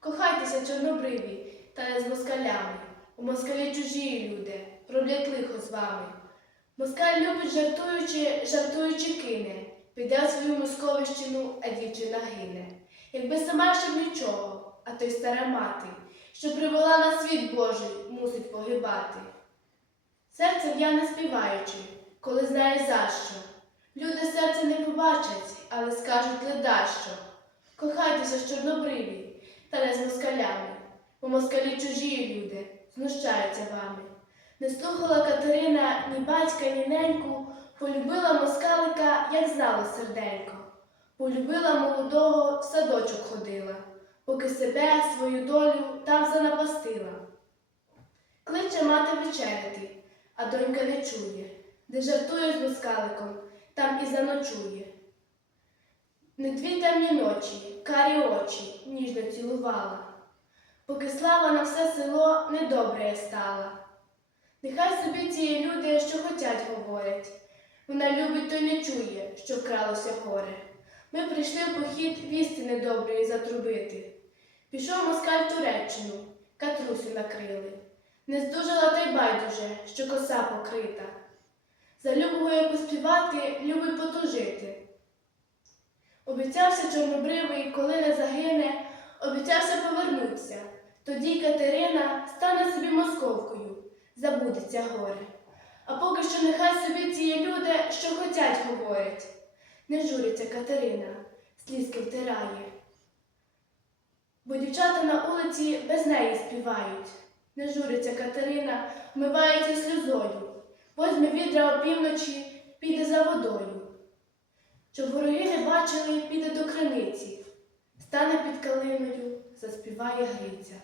Кохайтеся, чорнобриві, та не з москалями. У москалі чужі люди, роблять лихо з вами. Москаль любить, жартуючи, жартуючи кине. Піде свою московищину, а дівчина гине. Якби сама щоб нічого, а то й стара мати, що привела на світ Божий, мусить погибати. Серце в'яне співаючи, коли знає за що. Люди серце не побачать, але скажуть ледащо. Кохайтеся, чорнобриві, та не з москалями, бо москалі чужі люди, знущаються вами. Не слухала Катерина ні батька, ні неньку, полюбила москалика, як знала серденько. Полюбила молодого, в садочок ходила, поки себе, свою долю там занапастила. Кличе мати вечеряти, а донька не чує, де жартує з москаликом, там і заночує. Не дві темні ночі, карі очі ніжно цілувала, поки слава на все село недобре стала. Нехай собі ці люди, що хотять, говорять. Вона любить, то й не чує, що вкралося горе. Ми прийшли в похід вісти недоброї затрубити. Пішов москаль в Туреччину, катрусю накрили. Не здужала та й байдуже, що коса покрита. За любогою поспівати, любить. Обіцявся чорнобривий, коли не загине, обіцявся повернутися. Тоді Катерина стане собі московкою, забудеться горе. А поки що нехай собі ці люди, що хотять, говорять. Не журиться Катерина, слізки втирає. Бо дівчата на вулиці без неї співають. Не журиться Катерина, вмивається сльозою. Возьме відра опівночі, піде за водою. Щоб вороги бачили, піде до криниці, стане під калиною, заспіває Гриця.